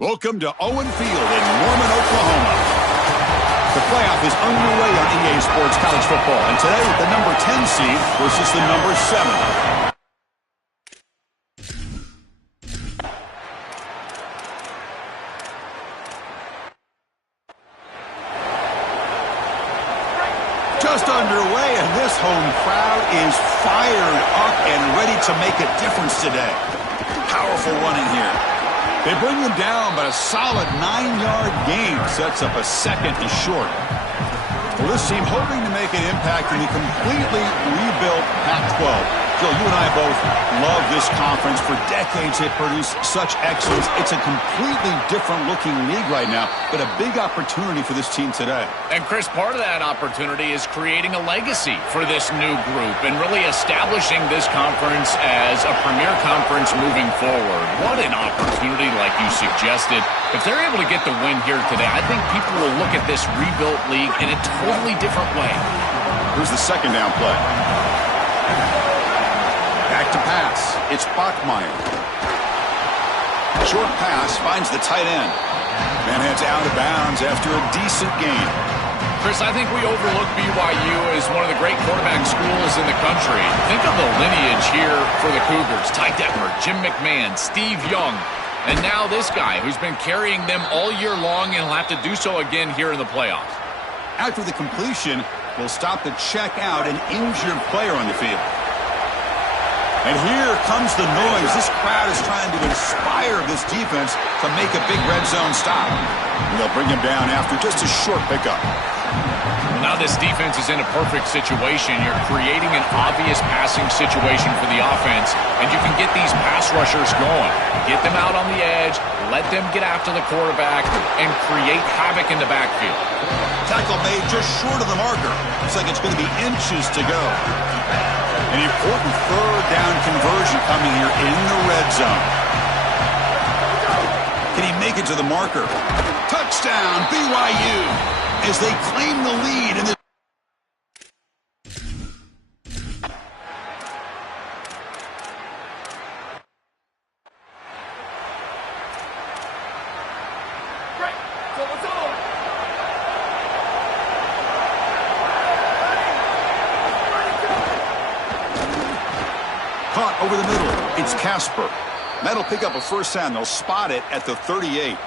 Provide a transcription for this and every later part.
Welcome to Owen Field in Norman, Oklahoma. The playoff is underway on EA Sports College Football, and today the number 10 seed versus the number 7. Just underway, and this home crowd is fired up and ready to make a difference today. Powerful running here. They bring them down, but a solid 9-yard gain sets up a second and short. Well, this team hoping to make an impact in the completely rebuilt Pac-12. Joe, you and I both love this conference. For decades, it produced such excellence. It's a completely different-looking league right now, but a big opportunity for this team today. And, Chris, part of that opportunity is creating a legacy for this new group and really establishing this conference as a premier conference moving forward. What an opportunity, like you suggested. If they're able to get the win here today, I think people will look at this rebuilt league in a totally different way. Here's the second down play. Back to pass. It's Bachmeier. Short pass finds the tight end. Man heads out of bounds after a decent gain. Chris, I think we overlook BYU as one of the great quarterback schools in the country. Think of the lineage here for the Cougars. Ty Detmer, Jim McMahon, Steve Young, and now this guy who's been carrying them all year long and will have to do so again here in the playoffs. After the completion, we'll stop to check out an injured player on the field. And here comes the noise. This crowd is trying to inspire this defense to make a big red zone stop. And they'll bring him down after just a short pickup. Well, now this defense is in a perfect situation. You're creating an obvious passing situation for the offense, and you can get these pass rushers going. Get them out on the edge, let them get after the quarterback, and create havoc in the backfield. Tackle made just short of the marker. Looks like it's going to be inches to go. An important third down conversion coming here in the red zone. Can he make it to the marker? Touchdown, BYU, as they claim the lead in the over the middle. It's Casper. That'll pick up a first down. They'll spot it at the 38.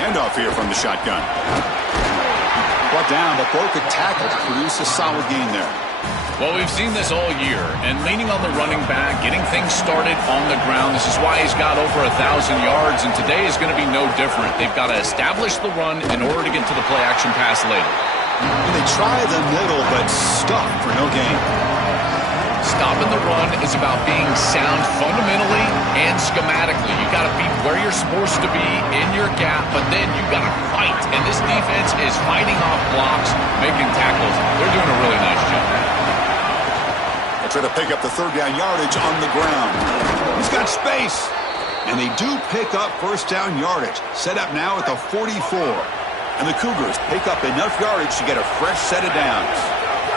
Handoff here from the shotgun. Brought down, but broke a tackle to produce a solid gain there. Well, we've seen this all year, and leaning on the running back, getting things started on the ground. This is why he's got over 1,000 yards, and today is going to be no different. They've got to establish the run in order to get to the play-action pass later. And they try the middle, but stuck for no gain. Stopping the run is about being sound fundamentally and schematically. You've got to be where you're supposed to be in your gap, but then you've got to fight. And this defense is fighting off blocks, making tackles. They're doing a really nice job. Try to pick up the third down yardage on the ground. He's got space. And they do pick up first down yardage. Set up now at the 44. And the Cougars pick up enough yardage to get a fresh set of downs.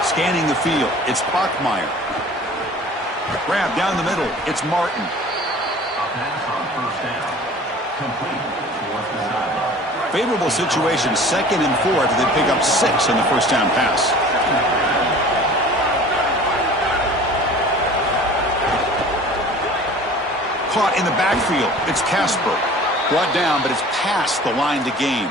Scanning the field, it's Bachmeier. Grab down the middle, it's Martin. Favorable situation, 2nd and 4 after they pick up 6 on the first down pass. Caught in the backfield. It's Casper. Brought down, but it's past the line to gain.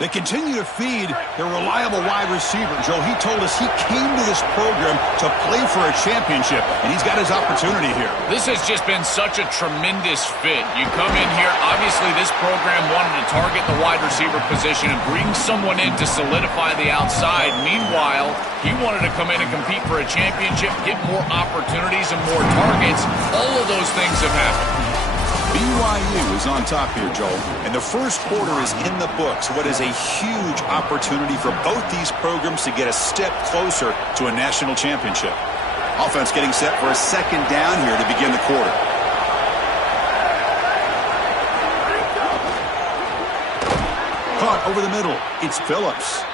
They continue to feed their reliable wide receiver. Joe, he told us he came to this program to play for a championship, and he's got his opportunity here. This has just been such a tremendous fit. You come in here, obviously this program wanted to target the wide receiver position and bring someone in to solidify the outside. Meanwhile, he wanted to come in and compete for a championship, get more opportunities and more targets. All of those things have happened. BYU is on top here, Joel. And the first quarter is in the books. What is a huge opportunity for both these programs to get a step closer to a national championship. Offense getting set for a second down here to begin the quarter. Caught over the middle. It's Phillips.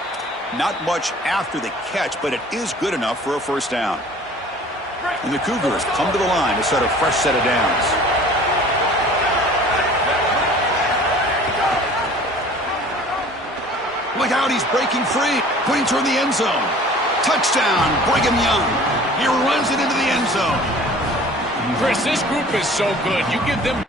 Not much after the catch, but it is good enough for a first down. And the Cougars come to the line to set a fresh set of downs. Look out, he's breaking free. Putting toward the end zone. Touchdown, Brigham Young. He runs it into the end zone. Chris, this group is so good. You give them...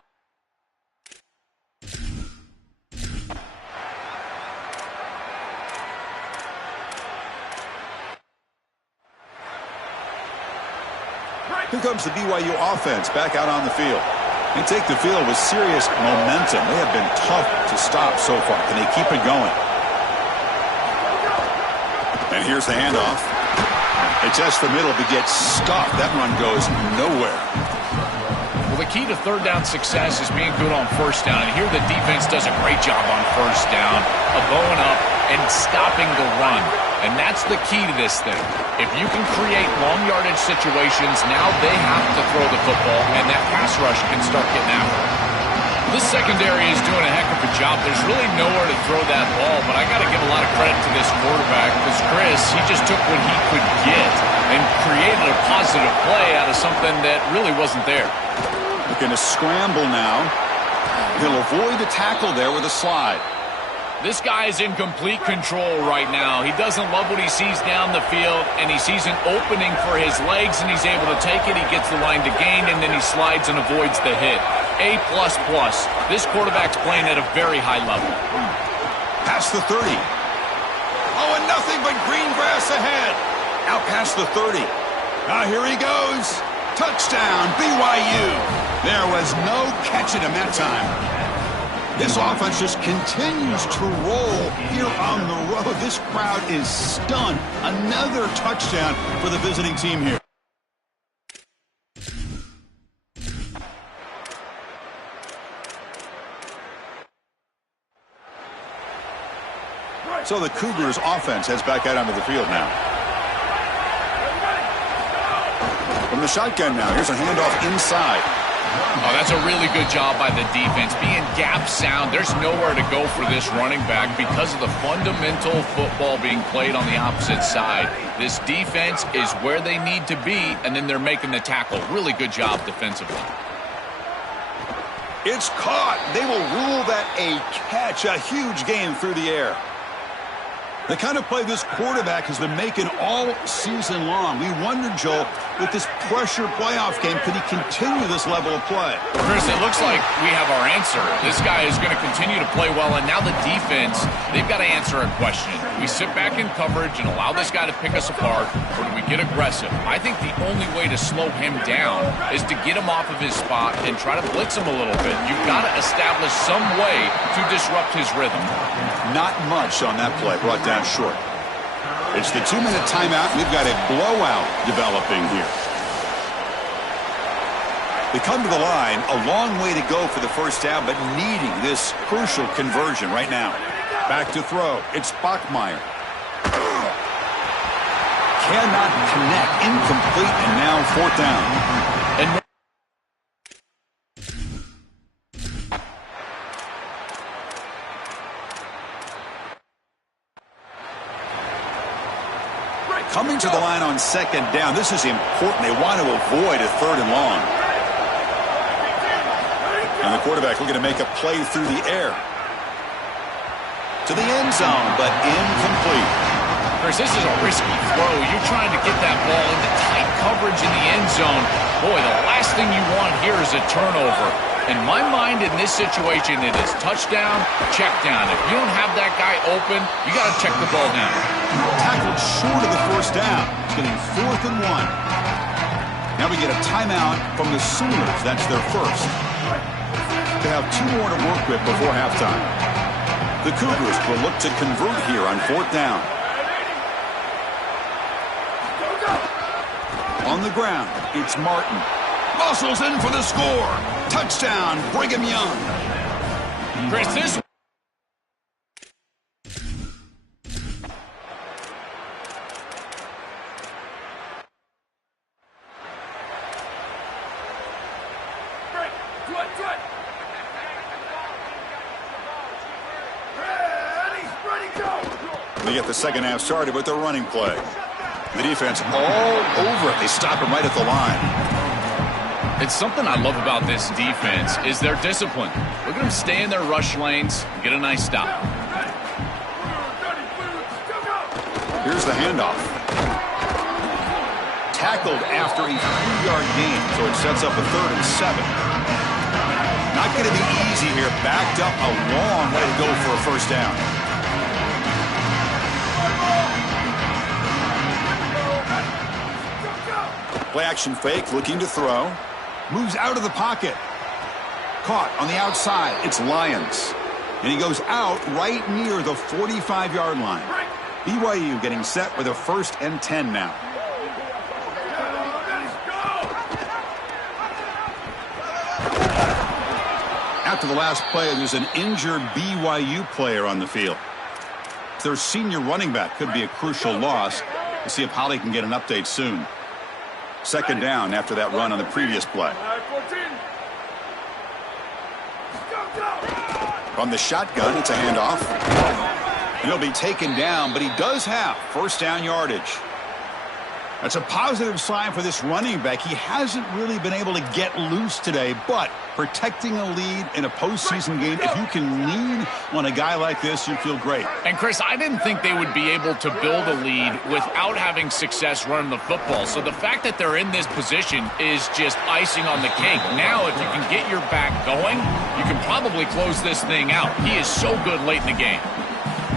Here comes the BYU offense back out on the field. They take the field with serious momentum. They have been tough to stop so far. Can they keep it going? And here's the handoff. They test the middle, but gets stuffed. That run goes nowhere. Well, the key to third down success is being good on first down. And here the defense does a great job on first down of going up and stopping the run. And that's the key to this thing. If you can create long yardage situations, now they have to throw the football, and that pass rush can start getting after it. This secondary is doing a heck of a job. There's really nowhere to throw that ball, but I got to give a lot of credit to this quarterback because Chris, he just took what he could get and created a positive play out of something that really wasn't there. Looking to scramble now. He'll avoid the tackle there with a slide. This guy is in complete control right now. He doesn't love what he sees down the field, and he sees an opening for his legs, and he's able to take it. He gets the line to gain, and then he slides and avoids the hit. A++. This quarterback's playing at a very high level. Past the 30. Oh, and nothing but green grass ahead. Out past the 30. Now here he goes. Touchdown, BYU. There was no catching him that time. This offense just continues to roll here on the road. This crowd is stunned. Another touchdown for the visiting team here. So the Cougars offense heads back out onto the field now. From the shotgun now, here's a handoff inside. Oh, that's a really good job by the defense. Being gap sound, there's nowhere to go for this running back because of the fundamental football being played on the opposite side. This defense is where they need to be, and then they're making the tackle. Really good job defensively. It's caught. They will rule that a catch. A huge gain through the air. The kind of play this quarterback has been making all season long. We wondered, Joel, with this pressure playoff game, could he continue this level of play? Chris, it looks like we have our answer. This guy is going to continue to play well, and now the defense, they've got to answer a question. We sit back in coverage and allow this guy to pick us apart, or do we get aggressive? I think the only way to slow him down is to get him off of his spot and try to blitz him a little bit. You've got to establish some way to disrupt his rhythm. Not much on that play, brought down short. It's the 2-minute timeout. We've got a blowout developing here. They come to the line, a long way to go for the first down, but needing this crucial conversion right now. Back to throw. It's Bachmeier. Cannot connect. Incomplete, and now fourth down. And coming to the line on second down. This is important. They want to avoid a third and long. And the quarterback looking to make a play through the air. To the end zone, but incomplete. Chris, this is a risky throw. You're trying to get that ball into tight coverage in the end zone. Boy, the last thing you want here is a turnover. In my mind, in this situation, it is touchdown, check down. If you don't have that guy open, you got to check the ball down. Tackled short of the first down. It's getting 4th and 1. Now we get a timeout from the Sooners. That's their first. They have 2 more to work with before halftime. The Cougars will look to convert here on 4th down. On the ground, it's Martin. Oh, muscles in for the score. Touchdown, Brigham Young. Chris, this... They get the second half started with their running play. The defense all over it. They stop him right at the line. It's something I love about this defense is their discipline. Look at them stay in their rush lanes and get a nice stop. Here's the handoff. Tackled after a 3-yard gain, so it sets up a 3rd and 7. Not going to be easy here. Backed up a long way to go for a first down. Play action fake, looking to throw. Moves out of the pocket. Caught on the outside. It's Lions. And he goes out right near the 45-yard line. BYU getting set with a 1st and 10 now. After the last play, there's an injured BYU player on the field. Their senior running back could be a crucial loss. We'll see if Holly can get an update soon. 2nd down after that run on the previous play. From the shotgun, it's a handoff. And he'll be taken down, but he does have 1st down yardage. That's a positive sign for this running back. He hasn't really been able to get loose today, but protecting a lead in a postseason game, if you can lean on a guy like this, you feel great. And, Chris, I didn't think they would be able to build a lead without having success running the football. So the fact that they're in this position is just icing on the cake. Now, if you can get your back going, you can probably close this thing out. He is so good late in the game.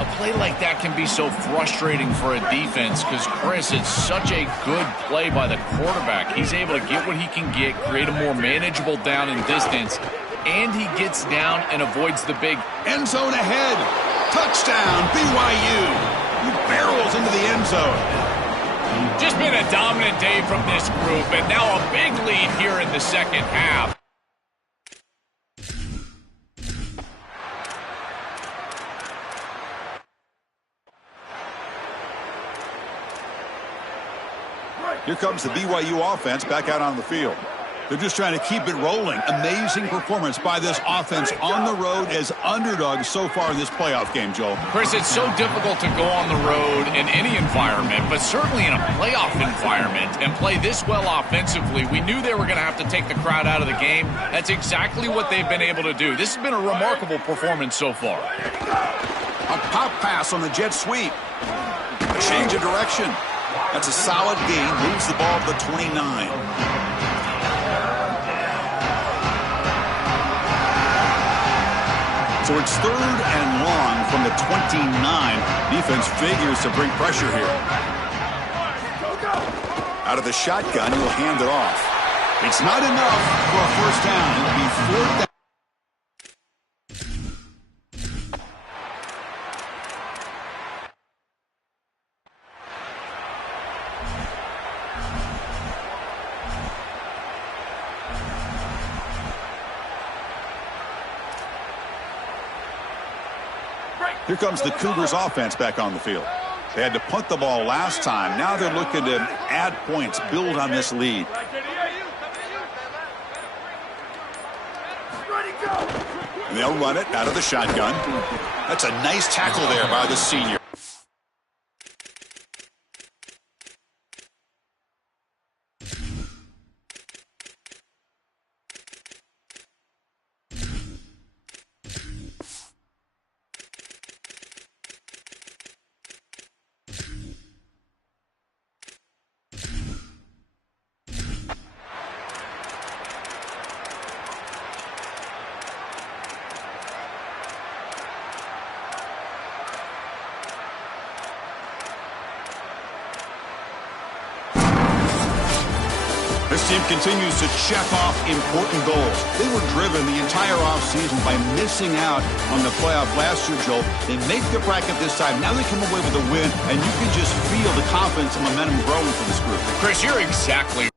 A play like that can be so frustrating for a defense because, Chris, it's such a good play by the quarterback. He's able to get what he can get, create a more manageable down and distance, and he gets down and avoids the big end zone ahead. Touchdown, BYU. He barrels into the end zone. Just been a dominant day from this group, and now a big lead here in the second half. Here comes the BYU offense back out on the field. They're just trying to keep it rolling. Amazing performance by this offense on the road as underdogs so far in this playoff game, Joel. Chris, it's so difficult to go on the road in any environment, but certainly in a playoff environment and play this well offensively. We knew they were going to have to take the crowd out of the game. That's exactly what they've been able to do. This has been a remarkable performance so far. A pop pass on the jet sweep. A change of direction. That's a solid gain. Moves the ball to the 29. So it's 3rd and long from the 29. Defense figures to bring pressure here. Out of the shotgun, he'll hand it off. It's not enough for a 1st down. It'll be 4th down. Here comes the Cougars offense back on the field. They had to punt the ball last time. Now they're looking to add points, build on this lead. And they'll run it out of the shotgun. That's a nice tackle there by the senior. This team continues to check off important goals. They were driven the entire offseason by missing out on the playoff last year, Joel. They make the bracket this time. Now they come away with a win, and you can just feel the confidence and momentum growing for this group. Chris, you're exactly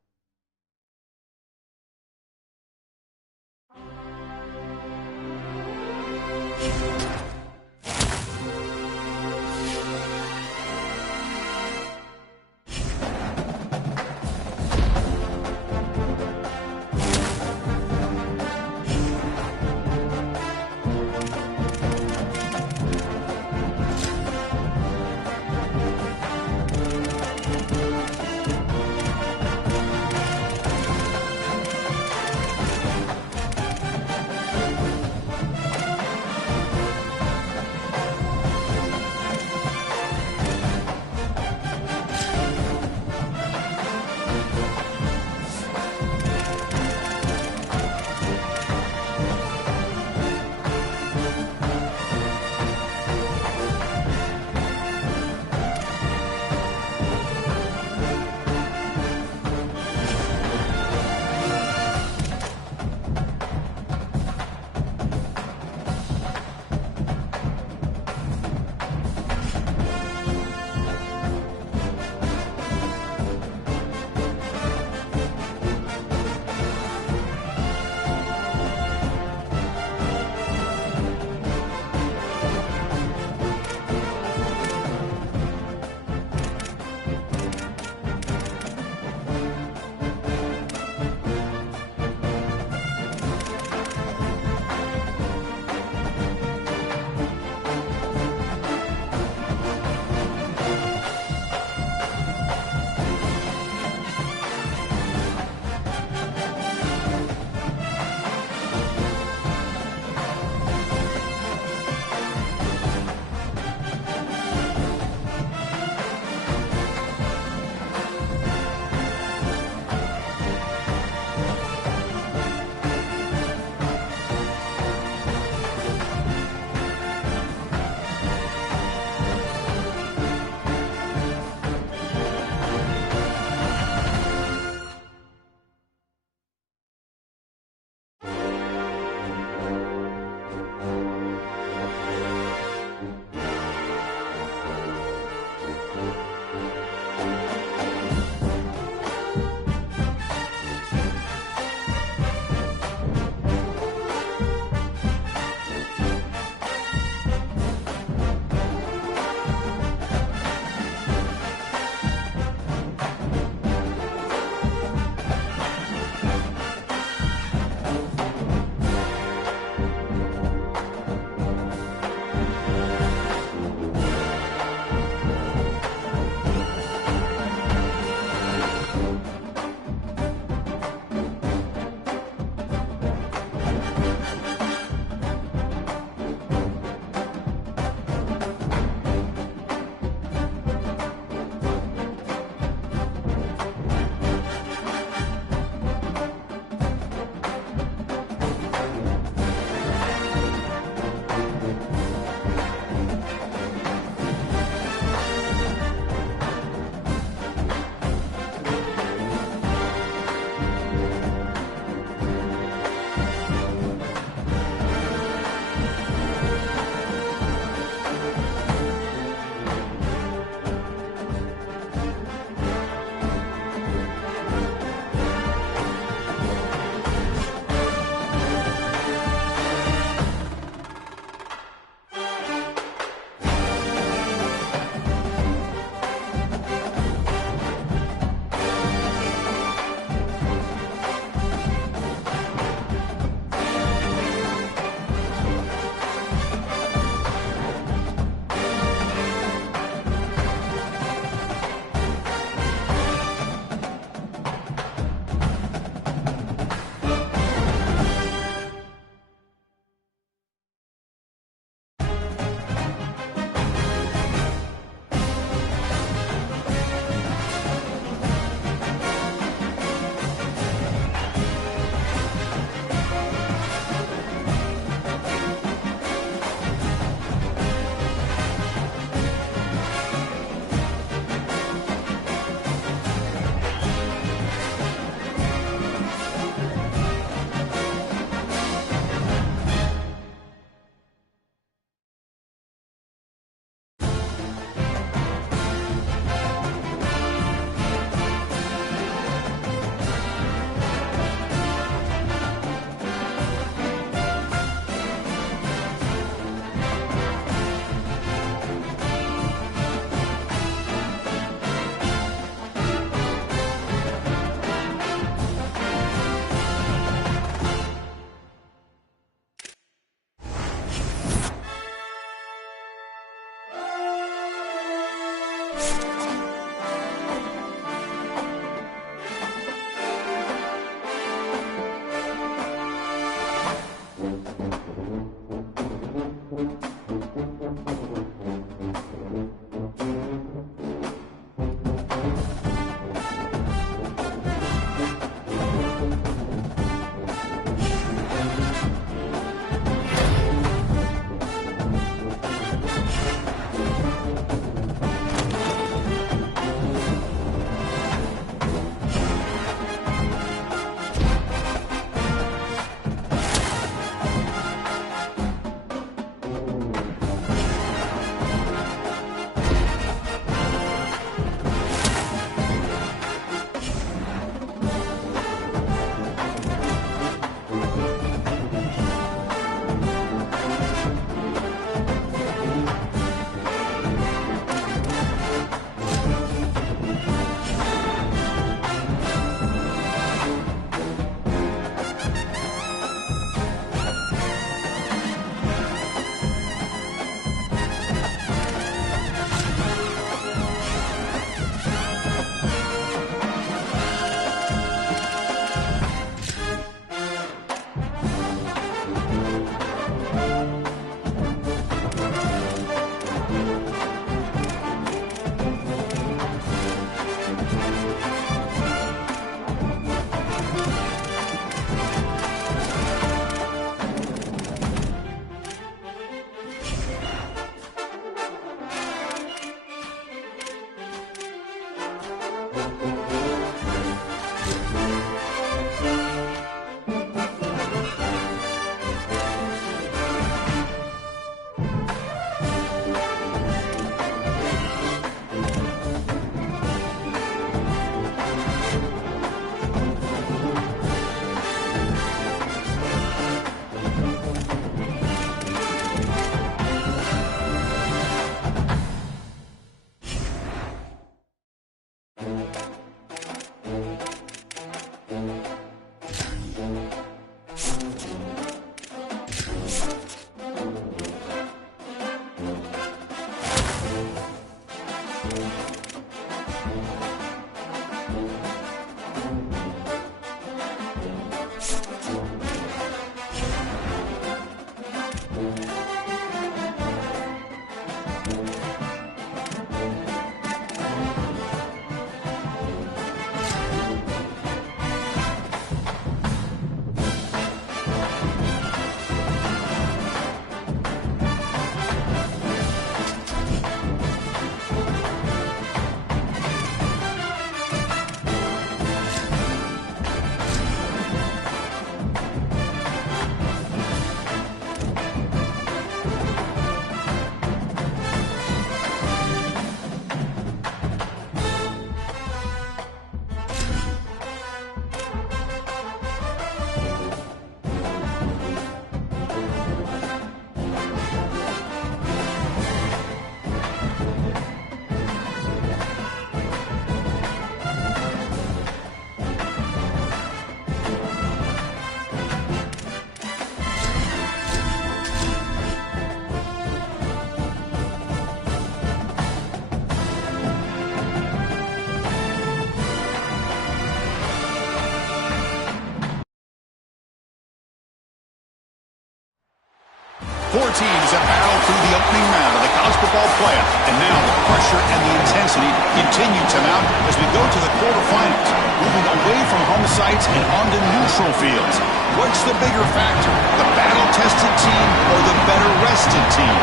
Four teams have battled through the opening round of the college football playoff, and now the pressure and the intensity continue to mount as we go to the quarterfinals, moving away from home sites and onto neutral fields. What's the bigger factor, the battle-tested team or the better-rested team?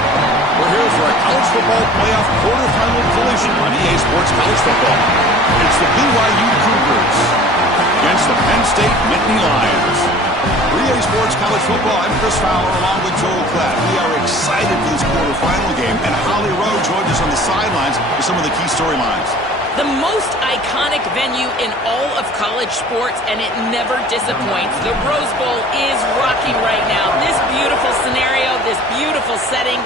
We're here for a college football playoff quarterfinal collision on EA Sports College Football. It's the BYU Cougars against the Penn State Nittany Lions. For EA Sports College Football, I'm Chris Fowler along with Joel Klatt. We are excited for this quarterfinal game, and Holly Rowe joins us on the sidelines with some of the key storylines. The most iconic venue in all of college sports, and it never disappoints. The Rose Bowl is rocking right now. This beautiful scenario, this beautiful setting.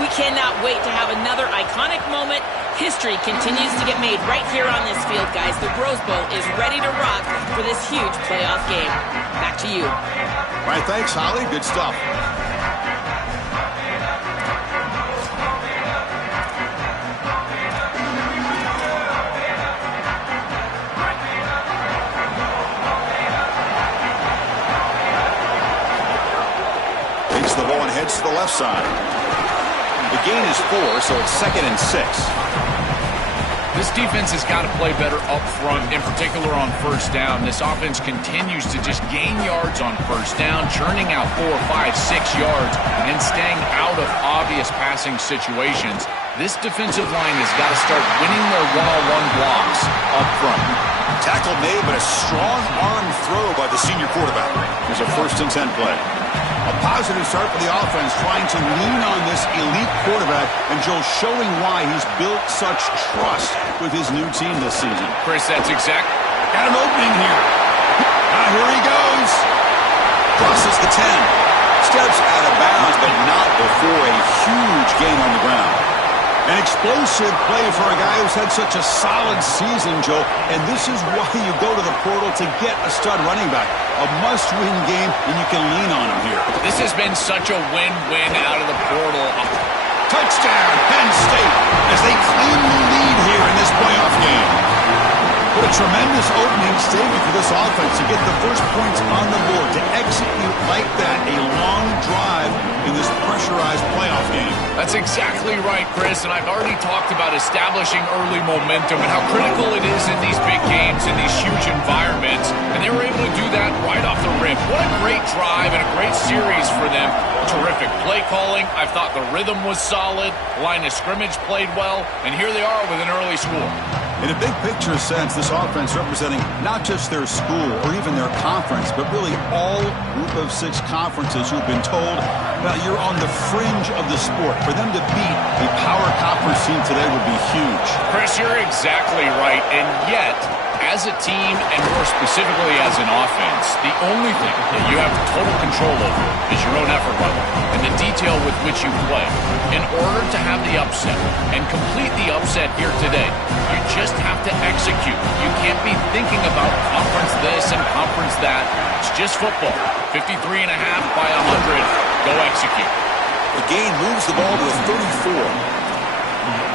We cannot wait to have another iconic moment. History continues to get made right here on this field, guys. The Rose Bowl is ready to rock for this huge playoff game. Back to you. All right, thanks, Holly. Good stuff. Takes the ball and heads to the left side. The gain is 4, so it's 2nd and 6. This defense has got to play better up front, in particular on first down. This offense continues to just gain yards on first down, churning out 4, 5, 6 yards, and staying out of obvious passing situations. This defensive line has got to start winning their one-on-one blocks up front. Tackle made, but a strong arm throw by the senior quarterback. There's a 1st and 10 play. A positive start for the offense, trying to lean on this elite quarterback, and Joe showing why he's built such trust with his new team this season. Chris, that's exact. Got an opening here. Here he goes. Crosses the 10. Steps out of bounds, but not before a huge gain on the ground. An explosive play for a guy who's had such a solid season, Joe, and this is why you go to the portal to get a stud running back. A must-win game, and you can lean on him here. This has been such a win-win out of the portal. Touchdown, Penn State, as they claim the lead here in this playoff game. What a tremendous opening statement for this offense to get the first points on the board, to execute like that, a long drive in this pressurized playoff game. That's exactly right, Chris, and I've already talked about establishing early momentum and how critical it is in these big games, in these huge environments, and they were able to do that right off the rip. What a great drive and a great series for them. Terrific. terrific play calling. I thought the rhythm was solid. Line of scrimmage played well. And here they are with an early score. In a big picture sense, this offense representing not just their school or even their conference, but really all group of 6 conferences who've been told, well, you're on the fringe of the sport. For them to beat a power conference team today would be huge. Chris, you're exactly right. And yet, as a team, and more specifically as an offense, the only thing that you have total control over is your own effort level and the detail with which you play. In order to have the upset and complete the upset here today, you just have to execute. You can't be thinking about conference this and conference that. It's just football. 53.5 by 100. Go execute. The gain moves the ball to the 34.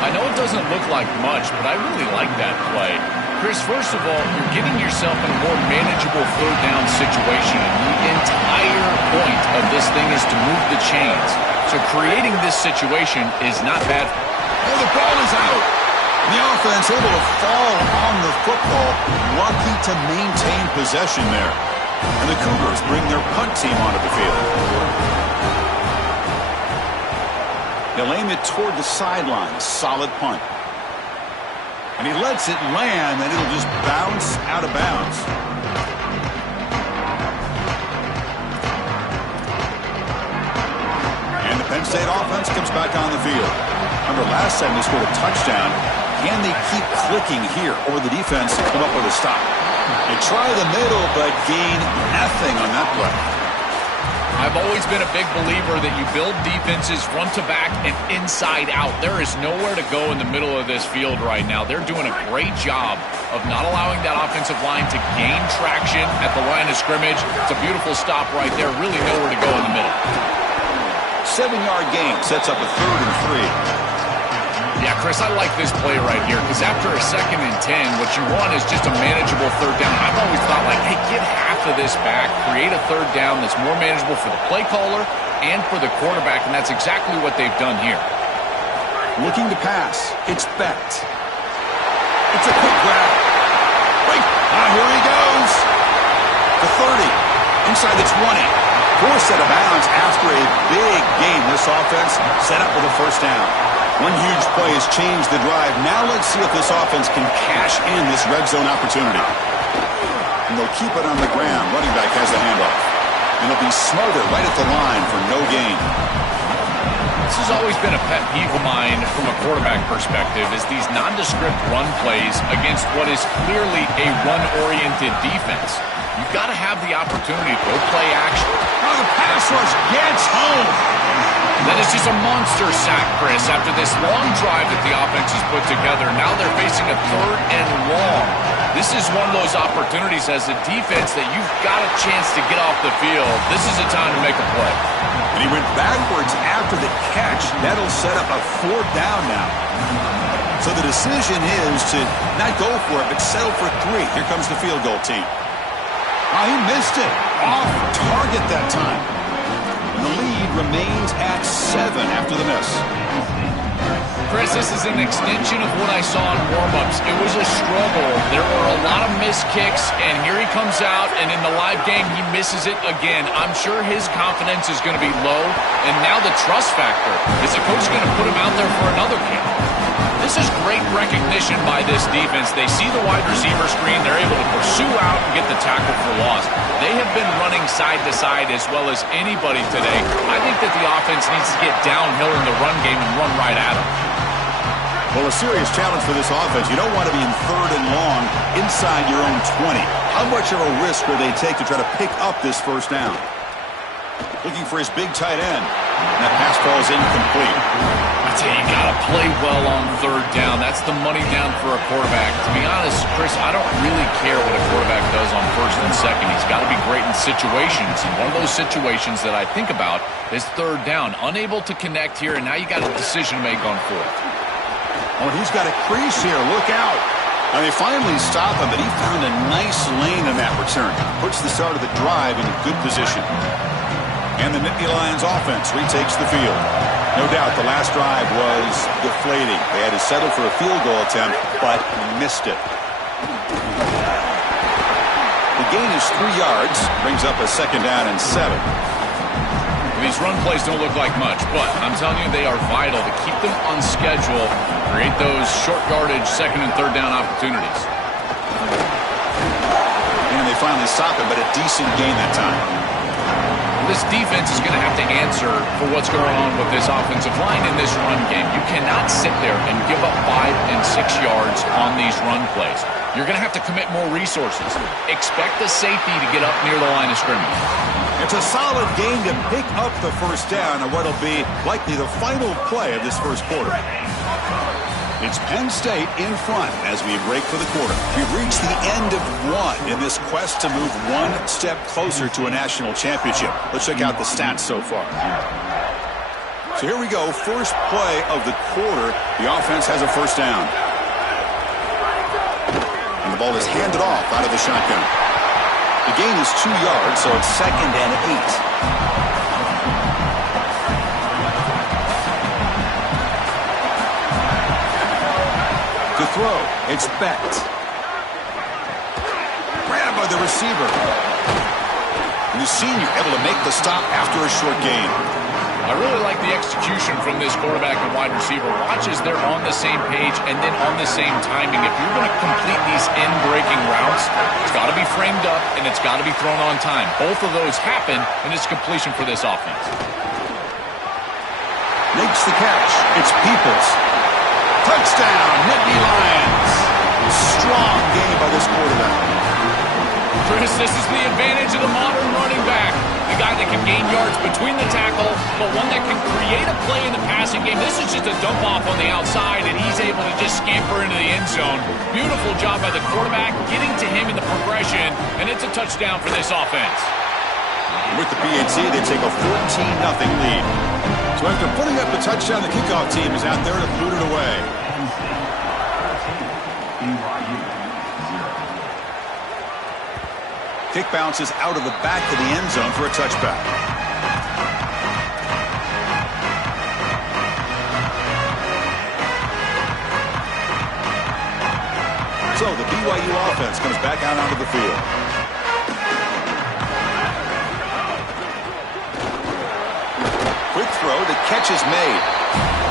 I know it doesn't look like much, but I really like that play. Chris, first of all, you're getting yourself in a more manageable third down situation. And the entire point of this thing is to move the chains. So creating this situation is not bad. Oh, the ball is out. The offense able to fall on the football. Lucky to maintain possession there. And the Cougars bring their punt team onto the field. They'll aim it toward the sideline. Solid punt. And he lets it land, and it'll just bounce out of bounds. And the Penn State offense comes back on the field. Remember, last time they scored a touchdown. Can they keep clicking here, or the defense come up with a stop? They try the middle, but gain nothing on that play. I've always been a big believer that you build defenses front to back and inside out. There is nowhere to go in the middle of this field right now. They're doing a great job of not allowing that offensive line to gain traction at the line of scrimmage. It's a beautiful stop right there. Really nowhere to go in the middle. 7-yard gain sets up a 3rd and 3. Yeah, Chris, I like this play right here because after a 2nd and 10, what you want is just a manageable third down. I've always thought, like, hey, get half of this back, create a third down that's more manageable for the play caller and for the quarterback, and that's exactly what they've done here. Looking to pass. It's Beck. It's a quick grab. Wait. Here he goes. The 30. Inside the 20. Forced out of bounds after a big game. This offense set up with a first down. One huge play has changed the drive. Now let's see if this offense can cash in this red zone opportunity. And they'll keep it on the ground. Running back has the handoff. And it'll be smothered right at the line for no gain. This has always been a pet peeve of mine from a quarterback perspective is these nondescript run plays against what is clearly a run-oriented defense. You've got to have the opportunity to go play action. Now the pass rush gets home. That is just a monster sack, Chris, after this long drive that the offense has put together. Now they're facing a 3rd and long. This is one of those opportunities as a defense that you've got a chance to get off the field. This is a time to make a play. And he went backwards after the catch. That'll set up a 4th down now. So the decision is to not go for it, but settle for 3. Here comes the field goal team. Oh, he missed it. Off target that time. And the lead remains at 7 after the miss. Chris, this is an extension of what I saw in warm-ups. It was a struggle. There were a lot of missed kicks, and here he comes out, and in the live game, he misses it again. I'm sure his confidence is going to be low, and now the trust factor. Is the coach going to put him out there for another kick? This is great recognition by this defense. They see the wide receiver screen. They're able to pursue out and get the tackle for loss. They have been running side to side as well as anybody today. I think that the offense needs to get downhill in the run game and run right at them. Well, a serious challenge for this offense. You don't want to be in 3rd and long inside your own 20. How much of a risk will they take to try to pick up this first down? Looking for his big tight end. And that pass falls incomplete. I tell you, you got to play well on 3rd down. That's the money down for a quarterback. To be honest, Chris, I don't really care what a quarterback does on 1st and 2nd. He's got to be great in situations. And one of those situations that I think about is 3rd down. Unable to connect here, and now you got a decision to make on 4th. Oh, he's got a crease here. Look out. And they finally stop him, but he found a nice lane in that return. Puts the start of the drive in good position. And the Nittany Lions offense retakes the field. No doubt the last drive was deflating. They had to settle for a field goal attempt, but missed it. The gain is 3 yards, brings up a 2nd down and 7. These run plays don't look like much, but I'm telling you, they are vital to keep them on schedule, create those short yardage second and third down opportunities. And they finally stop it, but a decent gain that time. This defense is going to have to answer for what's going on with this offensive line in this run game. You cannot sit there and give up 5 and 6 yards on these run plays. You're going to have to commit more resources. Expect the safety to get up near the line of scrimmage. It's a solid game to pick up the first down on what will be likely the final play of this first quarter. It's Penn State in front as we break for the quarter. We've reached the end of one in this quest to move one step closer to a national championship. Let's check out the stats so far. So here we go. First play of the quarter. The offense has a first down. And the ball is handed off out of the shotgun. The gain is 2 yards, so it's 2nd and 8. To throw, it's Beck. Grabbed by the receiver. And the senior able to make the stop after a short gain. I really like the execution from this quarterback and wide receiver. Watch as they're on the same page and then on the same timing. If you're going to complete these in-breaking routes, it's got to be framed up and it's got to be thrown on time. Both of those happen, and it's completion for this offense. Makes the catch. It's Peoples. Touchdown, Nittany Lions. Strong game by this quarterback. Chris, this is the advantage of the modern running back. The guy that can gain yards between the tackle, but one that can create a play in the passing game. This is just a dump off on the outside, and he's able to just scamper into the end zone. Beautiful job by the quarterback, getting to him in the progression, and it's a touchdown for this offense. With the PAT, they take a 14-0 lead. So after putting up the touchdown, the kickoff team is out there to boot it away. Kick bounces out of the back of the end zone for a touchback. So the BYU offense comes back out onto the field. Quick throw, the catch is made.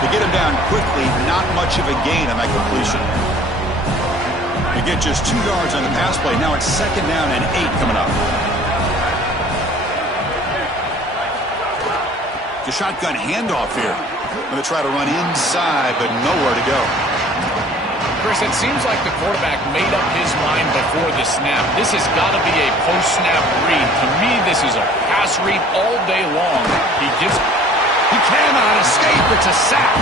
To get him down quickly, not much of a gain on that completion. They get just 2 yards on the pass play. Now it's 2nd down and 8 coming up. The shotgun handoff here. Going to try to run inside, but nowhere to go. Chris, it seems like the quarterback made up his mind before the snap. This has got to be a post-snap read. To me, this is a pass read all day long. He cannot escape. It's a sack.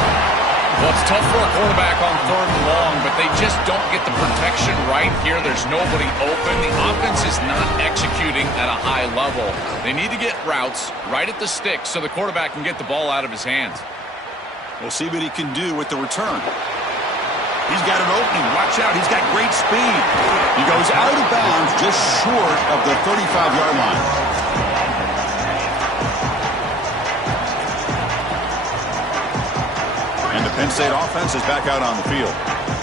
Well, it's tough for a quarterback on 3rd and long, but they just don't get the protection right here. There's nobody open. The offense is not executing at a high level. They need to get routes right at the stick so the quarterback can get the ball out of his hands. We'll see what he can do with the return. He's got an opening. Watch out. He's got great speed. He goes out of bounds just short of the 35-yard line. And the Penn State offense is back out on the field.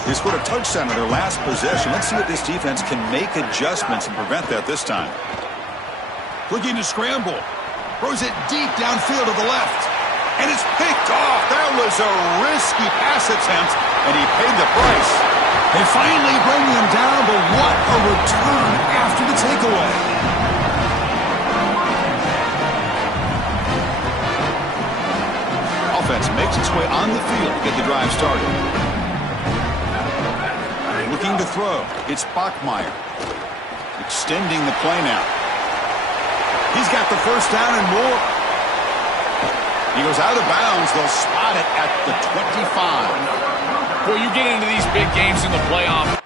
They scored a touchdown in their last possession. Let's see if this defense can make adjustments and prevent that this time. Looking to scramble. Throws it deep downfield to the left. And it's picked off. That was a risky pass attempt, and he paid the price. They finally bring him down, but what a return after the takeaway. Offense makes its way on the field to get the drive started. Looking to throw. It's Bachmeier. Extending the play now. He's got the first down and more. He goes out of bounds. They'll spot it at the 25. Boy, you get into these big games in the playoff.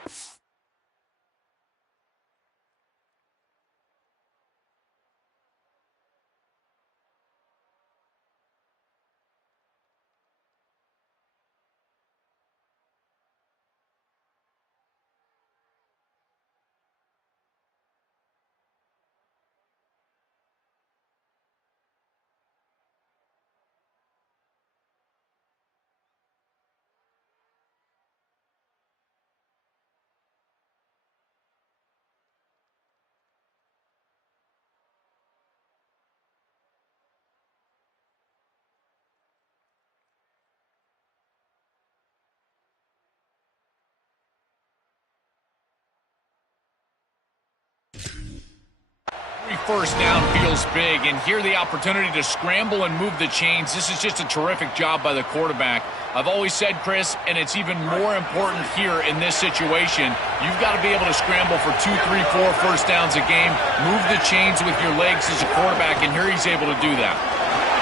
first down feels big, and here the opportunity to scramble and move the chains. This is just a terrific job by the quarterback. I've always said, Chris, and it's even more important here in this situation, you've got to be able to scramble for 2, 3, 4 first downs a game, move the chains with your legs as a quarterback, and here he's able to do that.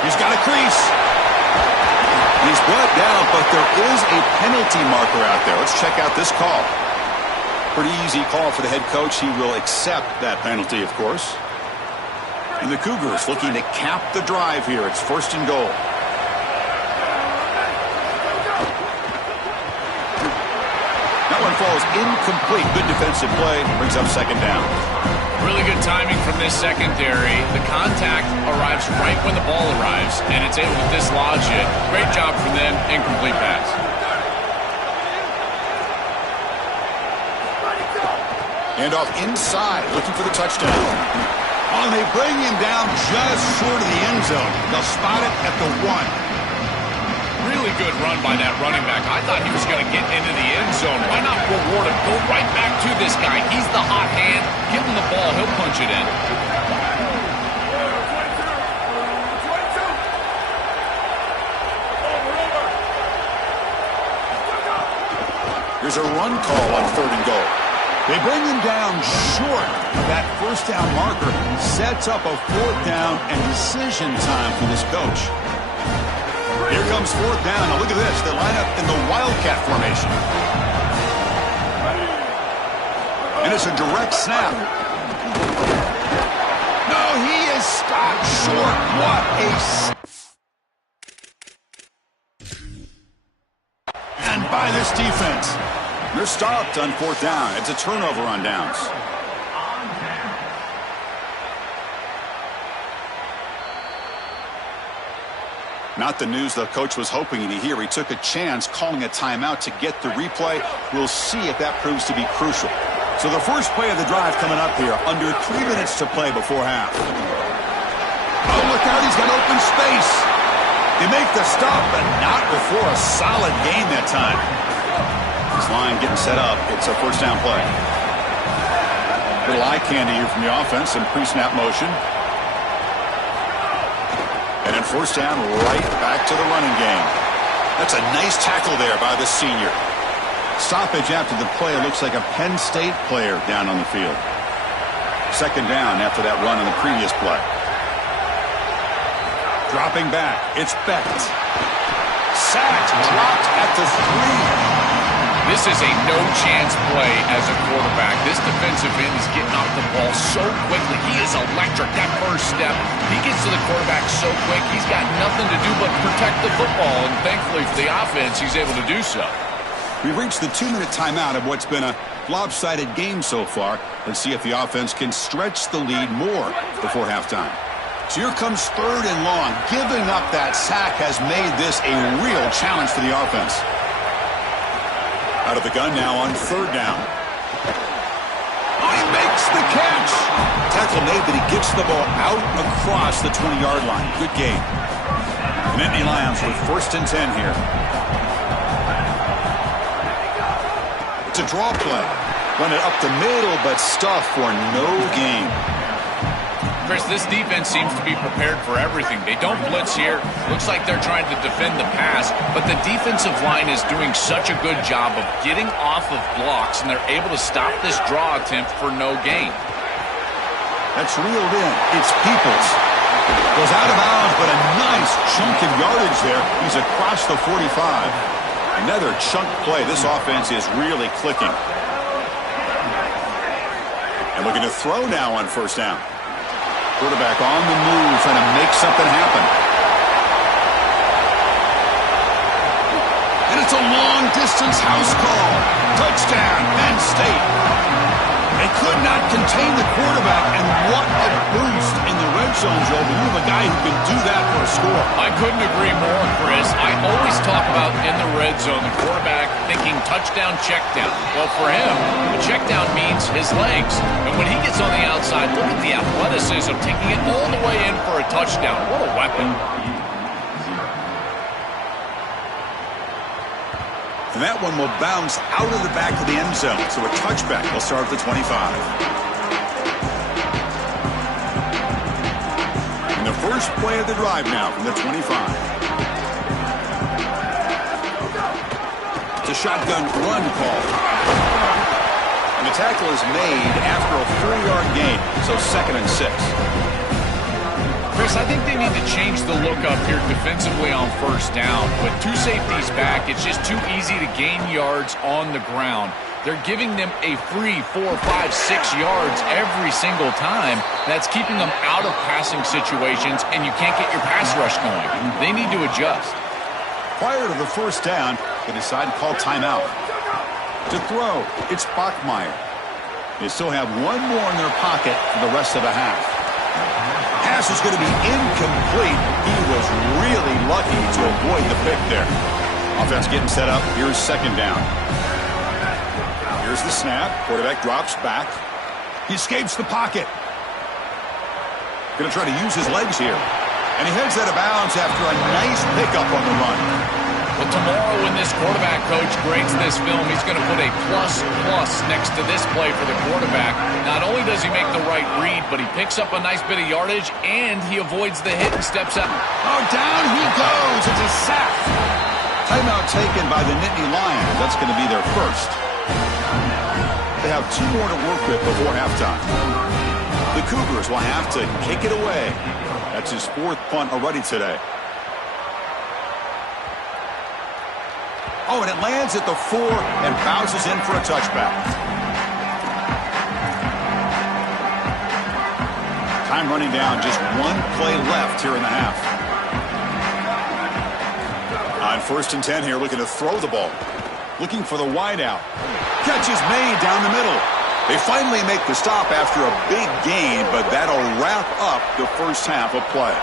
He's got a crease. He's brought down, but there is a penalty marker out there. Let's check out this call. Pretty easy call for the head coach. He will accept that penalty, of course. And the Cougars looking to cap the drive here. It's 1st and goal. That one falls incomplete. Good defensive play. Brings up 2nd down. Really good timing from this secondary. The contact arrives right when the ball arrives, and it's able to dislodge it. Great job from them. Incomplete pass. And off inside, looking for the touchdown. Oh, and they bring him down just short of the end zone. They'll spot it at the 1. Really good run by that running back. I thought he was going to get into the end zone. Why not reward him? Go right back to this guy. He's the hot hand. Give him the ball. He'll punch it in. Here's a run call on 3rd and goal. They bring him down short of that first down marker. Sets up a 4th down and decision time for this coach. Here comes 4th down. Now look at this. They line up in the Wildcat formation. And it's a direct snap. No, he is stopped short. What a... And by this defense. They're stopped on 4th down. It's a turnover on downs. Not the news the coach was hoping to hear. He took a chance calling a timeout to get the replay. We'll see if that proves to be crucial. So the first play of the drive coming up here. Under 3 minutes to play before half. Oh, look out. He's got open space. They make the stop, but not before a solid gain that time. This line getting set up. It's a 1st down play. Little eye candy here from the offense in pre-snap motion. And then 1st down, right back to the running game. That's a nice tackle there by the senior. Stoppage after the play. Looks like a Penn State player down on the field. 2nd down after that run on the previous play. Dropping back. It's Becht. Sacked. Dropped at the 3. This is a no-chance play as a quarterback. This defensive end is getting off the ball so quickly. He is electric. That first step, he gets to the quarterback so quick, he's got nothing to do but protect the football. And thankfully for the offense, he's able to do so. We've reached the 2-minute timeout of what's been a lopsided game so far. Let's see if the offense can stretch the lead more before halftime. So here comes 3rd and long. Giving up that sack has made this a real challenge for the offense. Out of the gun now on 3rd down. Oh, he makes the catch. Tackle made, but he gets the ball out across the 20-yard line. Good game. And Nittany Lions with 1st and 10 here. It's a draw play. Run it up the middle, but stuff for no gain. Chris, this defense seems to be prepared for everything. They don't blitz here. Looks like they're trying to defend the pass, but the defensive line is doing such a good job of getting off of blocks, and they're able to stop this draw attempt for no gain. That's reeled in. It's Peoples. Goes out of bounds, but a nice chunk of yardage there. He's across the 45. Another chunk play. This offense is really clicking. And looking to throw now on 1st down. Quarterback on the move, trying to make something happen. And it's a long-distance house call. Touchdown, Penn State. They could not contain the quarterback, and what a boost in the red zone, Joe. But you have a guy who can do that for a score. I couldn't agree more, Chris. I always talk about in the red zone, the quarterback thinking touchdown, check down. Well, for him, the check down means his legs. And when he gets on the outside, look at the athleticism, taking it all the way in for a touchdown. What a weapon. And that one will bounce out of the back of the end zone. So a touchback will start at the 25. And the first play of the drive now from the 25. It's a shotgun run call. And the tackle is made after a 4-yard gain, so 2nd and 6. Chris, I think they need to change the look up here defensively on first down. With 2 safeties back, it's just too easy to gain yards on the ground. They're giving them a free 4, 5, 6 yards every single time. That's keeping them out of passing situations, and you can't get your pass rush going. They need to adjust. Prior to the first down, they decide to call timeout. To throw, it's Bachmeier. They still have one more in their pocket for the rest of the half. Pass is going to be incomplete. He was really lucky to avoid the pick there. Offense getting set up. Here's 2nd down. Here's the snap. Quarterback drops back. He escapes the pocket. Going to try to use his legs here. And he heads out of bounds after a nice pickup on the run. Well, tomorrow when this quarterback coach grades this film, he's going to put a plus next to this play for the quarterback. Not only does he make the right read, but he picks up a nice bit of yardage, and he avoids the hit and steps up. Oh, down he goes. It's a sack. Timeout taken by the Nittany Lions. That's going to be their first. They have 2 more to work with before halftime. The Cougars will have to kick it away. That's his 4th punt already today. Oh, and it lands at the 4 and bounces in for a touchback. Time running down, just 1 play left here in the half. On 1st and 10 here, looking to throw the ball. Looking for the wide out. Catch is made down the middle. They finally make the stop after a big gain, but that'll wrap up the first half of play.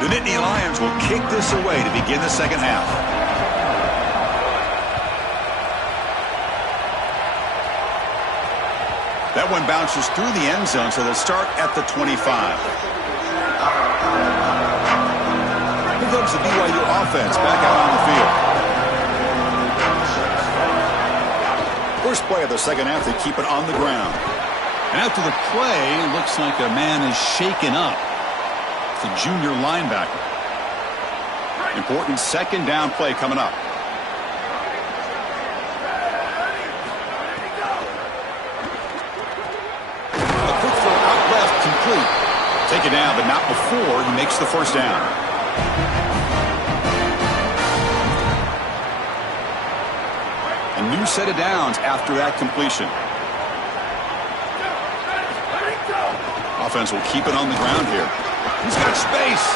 The Nittany Lions will kick this away to begin the second half. That one bounces through the end zone, so they'll start at the 25. Here comes the BYU offense back out on the field. First play of the second half, they keep it on the ground. And after the play, looks like a man is shaken up. It's a junior linebacker. Important 2nd down play coming up. A quick throw out left, complete. Take it down, but not before he makes the first down. A new set of downs after that completion. Offense will keep it on the ground here. He's got space.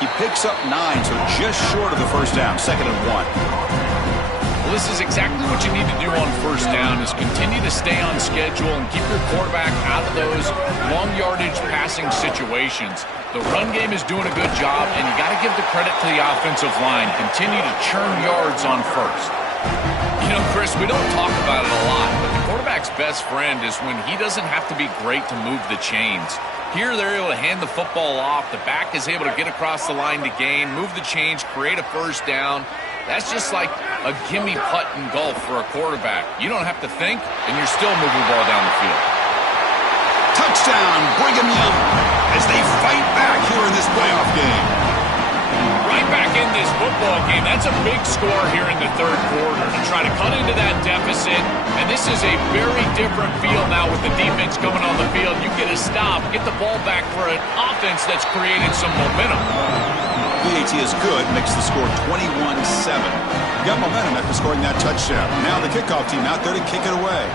He picks up 9, so just short of the first down. 2nd and 1. Well, this is exactly what you need to do on first down, is continue to stay on schedule and keep your quarterback out of those long yardage passing situations. The run game is doing a good job, and you got to give the credit to the offensive line. Continue to churn yards on first. You know, Chris, we don't talk about it a lot, but the quarterback's best friend is when he doesn't have to be great to move the chains. Here, they're able to hand the football off. The back is able to get across the line to gain, move the chains, create a first down. That's just like a gimme putt in golf for a quarterback. You don't have to think, and you're still moving the ball down the field. Touchdown, Brigham Young, as they fight back here in this playoff game. Right back in this football game. That's a big score here in the 3rd quarter to try to cut into that deficit. And this is a very different feel now with the defense coming on the field. You get a stop, get the ball back for an offense that's created some momentum. PAT is good, makes the score 21-7. Got momentum after scoring that touchdown. Now the kickoff team out there to kick it away.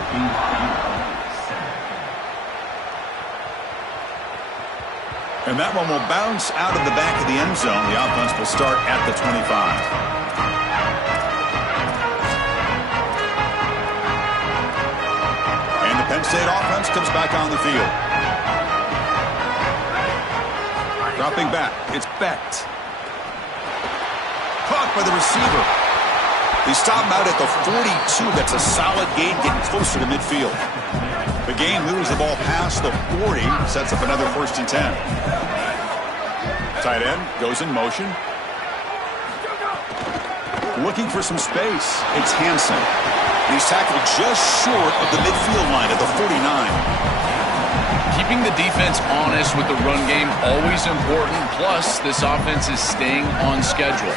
And that one will bounce out of the back of the end zone. The offense will start at the 25. And the Penn State offense comes back on the field. Dropping back, it's Becht. Caught by the receiver. They stop him out at the 42. That's a solid gain, getting closer to midfield. The game moves the ball past the 40, sets up another 1st and 10. Tight end goes in motion. Looking for some space. It's Hansen. He's tackled just short of the midfield line at the 49. Keeping the defense honest with the run game, always important. Plus, this offense is staying on schedule.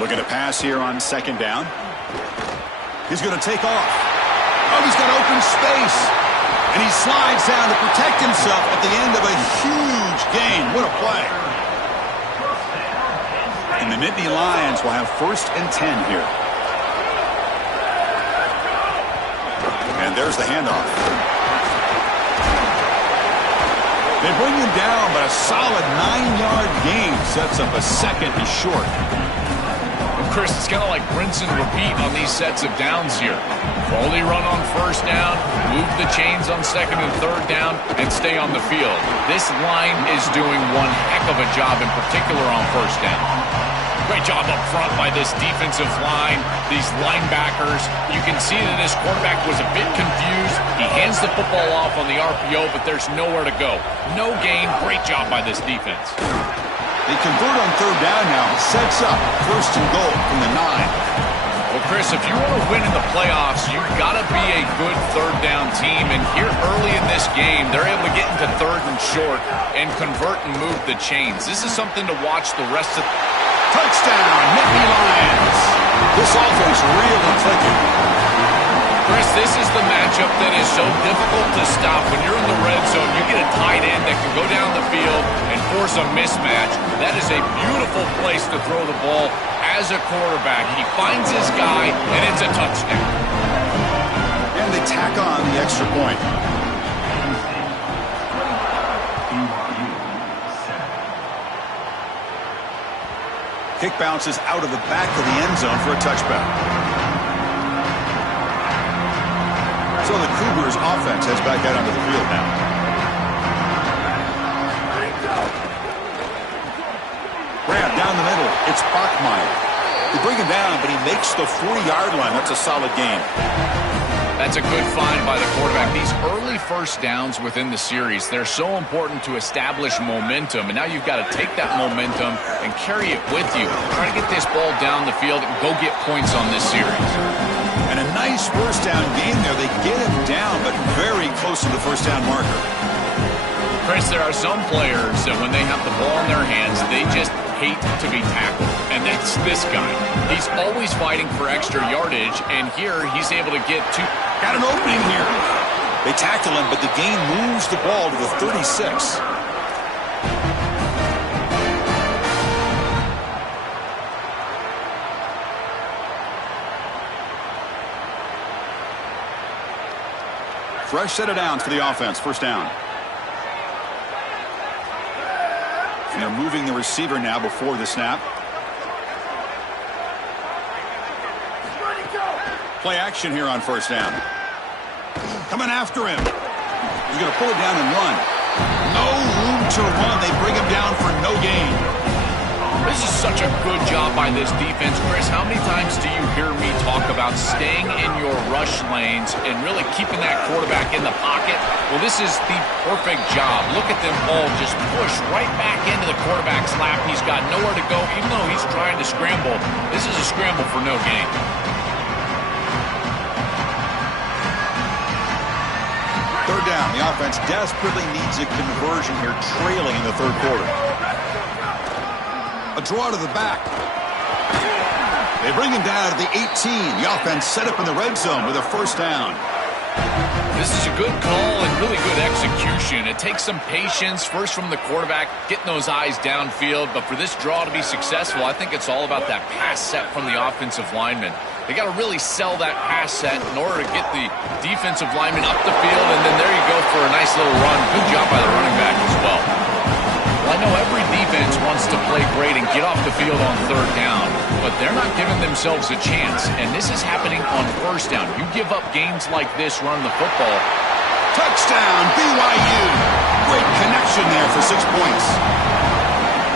Looking to pass here on second down. He's going to take off. Oh, he's got open space. And he slides down to protect himself at the end of a huge gain. What a play. And the Nittany Lions will have 1st and 10 here. And there's the handoff. They bring him down, but a solid 9-yard gain sets up a 2nd and short. Chris, it's kind of like rinse and repeat on these sets of downs here. Foley run on 1st down, move the chains on 2nd and 3rd down, and stay on the field. This line is doing one heck of a job, in particular on 1st down. Great job up front by this defensive line, these linebackers. You can see that this quarterback was a bit confused. He hands the football off on the RPO, but there's nowhere to go. No gain. Great job by this defense. They convert on 3rd down now. Sets up 1st and goal from the 9. Well, Chris, if you want to win in the playoffs, you've got to be a good 3rd down team. And here early in this game, they're able to get into 3rd and short and convert and move the chains. This is something to watch the rest of. Touchdown, Nittany Lions. This offense really clicking. Chris, this is the matchup that is so difficult to stop. When you're in the red zone, you get a tight end that can go down the field and force a mismatch. That is a beautiful place to throw the ball as a quarterback. He finds his guy, and it's a touchdown. And they tack on the extra point. Kick bounces out of the back of the end zone for a touchback. So the Cougars offense heads back out onto the field now. Grab down the middle. It's Bachmeier. They bring him down, but he makes the 40-yard line. That's a solid gain. That's a good find by the quarterback. These early 1st downs within the series, they're so important to establish momentum. And now you've got to take that momentum and carry it with you. Try to get this ball down the field and go get points on this series. And a nice 1st down gain there. They get him down, but very close to the 1st down marker. Chris, there are some players that when they have the ball in their hands, they just hate to be tackled. And that's this guy. He's always fighting for extra yardage, and here he's able to get to. Got an opening here. They tackle him, but the gain moves the ball to the 36. Fresh set of downs for the offense. 1st down. And they're moving the receiver now before the snap. Play action here on 1st down. Coming after him. He's going to pull it down and run. No room to run. They bring him down for no gain. This is such a good job by this defense. Chris, how many times do you hear me talk about staying in your rush lanes and really keeping that quarterback in the pocket? Well, this is the perfect job. Look at them all just push right back into the quarterback's lap. He's got nowhere to go, even though he's trying to scramble. This is a scramble for no gain. Third down. The offense desperately needs a conversion here, trailing in the 3rd quarter. A draw to the back. They bring him down to the 18. The offense set up in the red zone with a 1st down. This is a good call and really good execution. It takes some patience, first from the quarterback, getting those eyes downfield. But for this draw to be successful, I think it's all about that pass set from the offensive lineman. They got to really sell that pass set in order to get the defensive lineman up the field, and then there you go for a nice little run. Good job by the running back as well. Well, I know every defense wants to play great and get off the field on 3rd down, but they're not giving themselves a chance, and this is happening on 1st down. You give up games like this running the football. Touchdown, BYU. Great connection there for 6 points.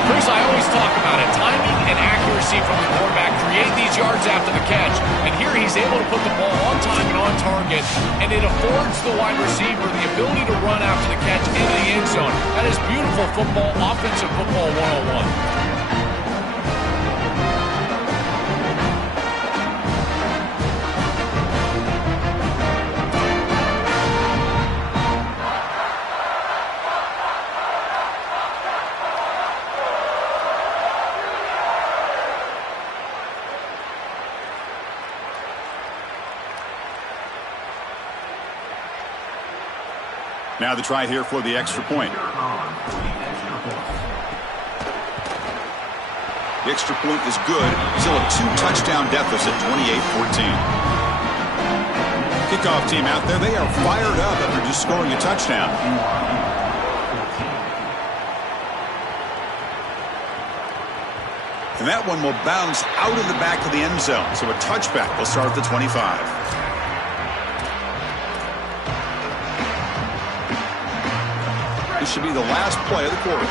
Chris, I always talk about it. Timing and accuracy from the quarterback create these yards after the catch. And here he's able to put the ball on time and on target, and it affords the wide receiver the ability to run after the catch into the end zone. That is beautiful football, offensive football 101. Now the try here for the extra point. The extra point is good. Still a 2-touchdown deficit, 28-14. Kickoff team out there, they are fired up after just scoring a touchdown. And that one will bounce out of the back of the end zone. So a touchback will start at the 25. This should be the last play of the quarter.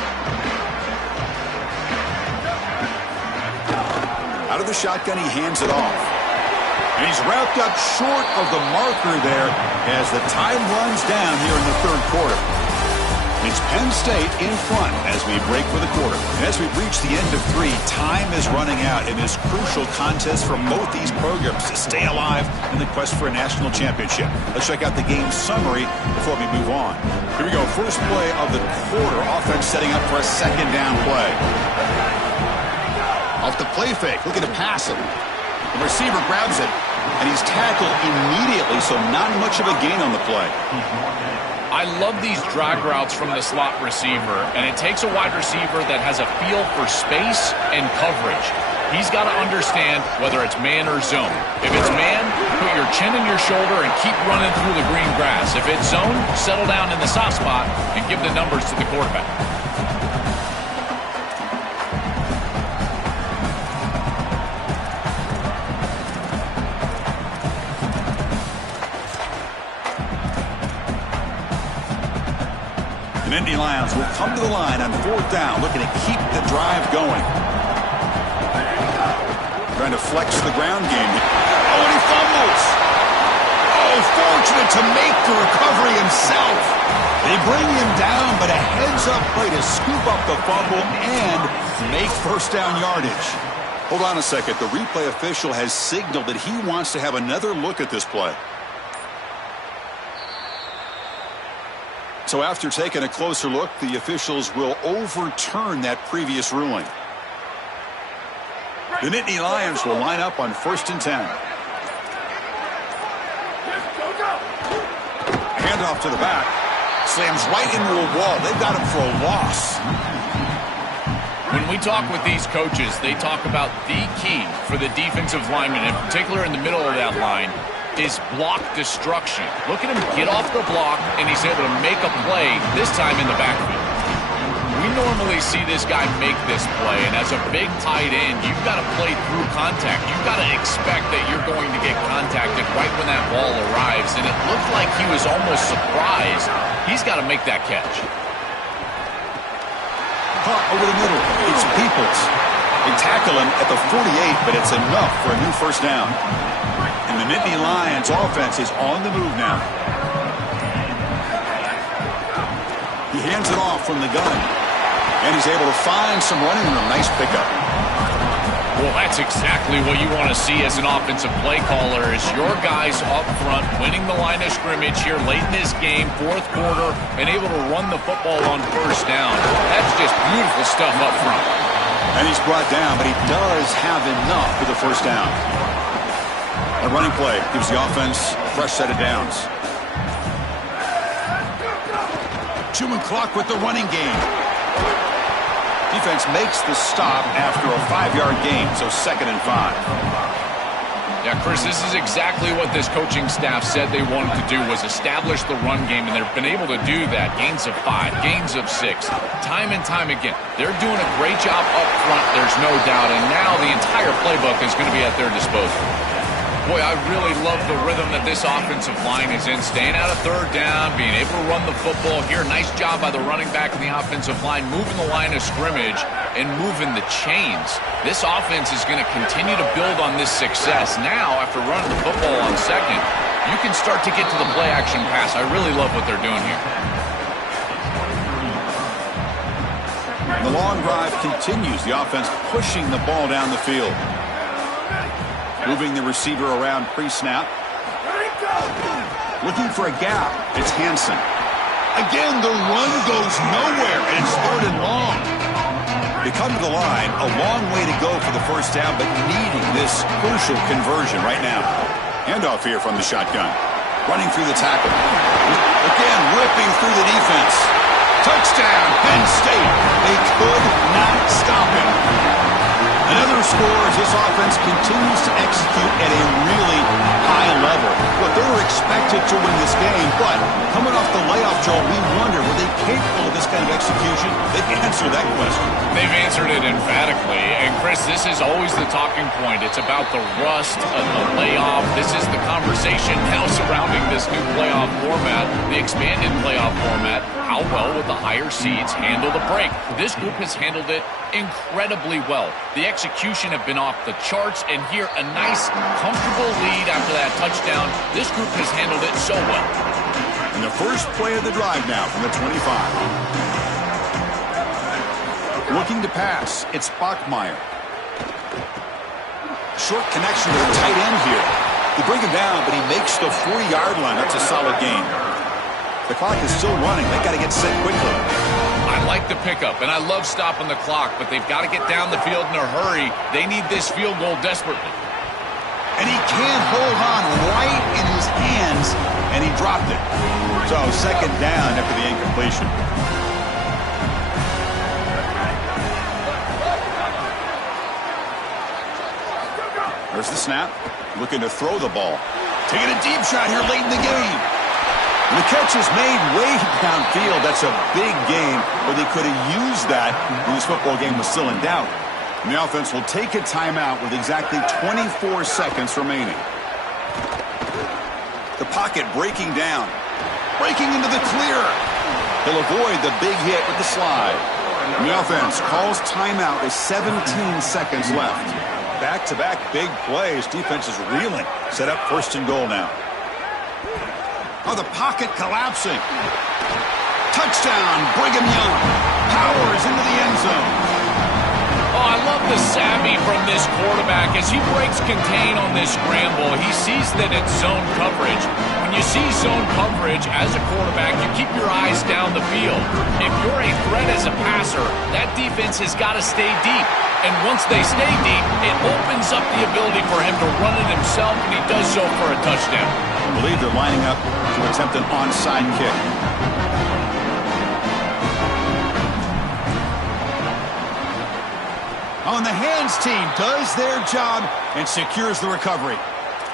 Out of the shotgun, he hands it off. And he's wrapped up short of the marker there as the time runs down here in the third quarter. It's Penn State in front as we break for the quarter. And as we reach the end of 3, time is running out in this crucial contest for both these programs to stay alive in the quest for a national championship. Let's check out the game summary before we move on. Here we go. First play of the quarter. Offense setting up for a second down play. Off the play fake, looking to pass it. The receiver grabs it, and he's tackled immediately, so not much of a gain on the play. I love these drag routes from the slot receiver, and it takes a wide receiver that has a feel for space and coverage. He's got to understand whether it's man or zone. If it's man, put your chin in your shoulder and keep running through the green grass. If it's zone, settle down in the soft spot and give the numbers to the quarterback. The Nittany Lions will come to the line on 4th down, looking to keep the drive going. Trying to flex the ground game. Oh, and he fumbles. Oh, fortunate to make the recovery himself. They bring him down, but a heads-up play to scoop up the fumble and make first down yardage. Hold on a second. The replay official has signaled that he wants to have another look at this play. So after taking a closer look, the officials will overturn that previous ruling. The Nittany Lions will line up on 1st and 10. Handoff to the back. Slams right into a wall. They've got him for a loss. When we talk with these coaches, they talk about the key for the defensive lineman, in particular in the middle of that line, is block destruction. Look at him get off the block, and he's able to make a play, this time in the backfield. We normally see this guy make this play, and as a big tight end, you've got to play through contact. You've got to expect that you're going to get contacted right when that ball arrives, and it looked like he was almost surprised. He's got to make that catch. Caught over the middle. It's Peoples. They tackle him at the 48, but it's enough for a new first down. And the Nittany Lions offense is on the move now. He hands it off from the gun. And he's able to find some running room. Nice pickup. Well, that's exactly what you want to see as an offensive play caller, is your guys up front winning the line of scrimmage here late in this game, 4th quarter, and able to run the football on first down. That's just beautiful stuff up front. And he's brought down, but he does have enough for the first down. A running play gives the offense a fresh set of downs. Chewing clock with the running game. Defense makes the stop after a 5-yard gain, so 2nd and 5. Yeah, Chris, this is exactly what this coaching staff said they wanted to do, was establish the run game, and they've been able to do that. Gains of 5, gains of 6, time and time again. They're doing a great job up front, there's no doubt, and now the entire playbook is going to be at their disposal. Boy, I really love the rhythm that this offensive line is in. Staying out of 3rd down, being able to run the football here. Nice job by the running back and the offensive line, moving the line of scrimmage. and moving the chains. This offense is going to continue to build on this success. Now, after running the football on second, you can start to get to the play-action pass. I really love what they're doing here. The long drive continues. The offense pushing the ball down the field. Moving the receiver around pre-snap. Looking for a gap. It's Hansen. Again, the run goes nowhere, and it's 3rd and long. They come to the line, a long way to go for the first down, but needing this crucial conversion right now. Handoff here from the shotgun. Running through the tackle. Again, ripping through the defense. Touchdown, Penn State. They could not stop him. Another score as this offense continues to execute at a really high level. Look, they were expected to win this game, but coming off the layoff, Joel, we wonder, were they capable of this kind of execution? They've answered that question. They've answered it emphatically. And, Chris, this is always the talking point. It's about the rust of the layoff. This is the conversation now surrounding this new playoff format, the expanded playoff format. How well will the higher seeds handle the break? This group has handled it incredibly well. The execution have been off the charts, and here a nice, comfortable lead after that touchdown. This group has handled it so well. And the first play of the drive now from the 25. Looking to pass, it's Bachmeier. Short connection to the tight end here. They bring him down, but he makes the 40-yard line. That's a solid gain. The clock is still running. They got to get set quickly. I like the pickup, and I love stopping the clock, but they've got to get down the field in a hurry. They need this field goal desperately. And he can't hold on right in his hands, and he dropped it. So second down after the incompletion. There's the snap. Looking to throw the ball. Taking a deep shot here late in the game. And the catch is made way downfield. That's a big game, but they could have used that when this football game was still in doubt. And the offense will take a timeout with exactly 24 seconds remaining. The pocket breaking down. Breaking into the clear. He'll avoid the big hit with the slide. And the offense calls timeout with 17 seconds left. Back-to-back big plays. Defense is reeling. Set up 1st and goal now. Oh, the pocket collapsing. Touchdown, Brigham Young. Powers into the end zone. Oh, I love the savvy from this quarterback as he breaks contain on this scramble. He sees that it's zone coverage. When you see zone coverage as a quarterback, you keep your eyes down the field. If you're a threat as a passer, that defense has got to stay deep. And once they stay deep, it opens up the ability for him to run it himself, and he does so for a touchdown. I believe they're lining up to attempt an onside kick. On the hands team does their job and secures the recovery.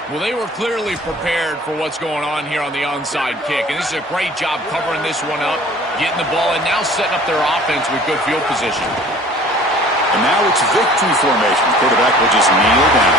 Well, they were clearly prepared for what's going on here on the onside kick, and this is a great job covering this one up, getting the ball, and now setting up their offense with good field position. And now it's victory formation. The quarterback will just kneel down.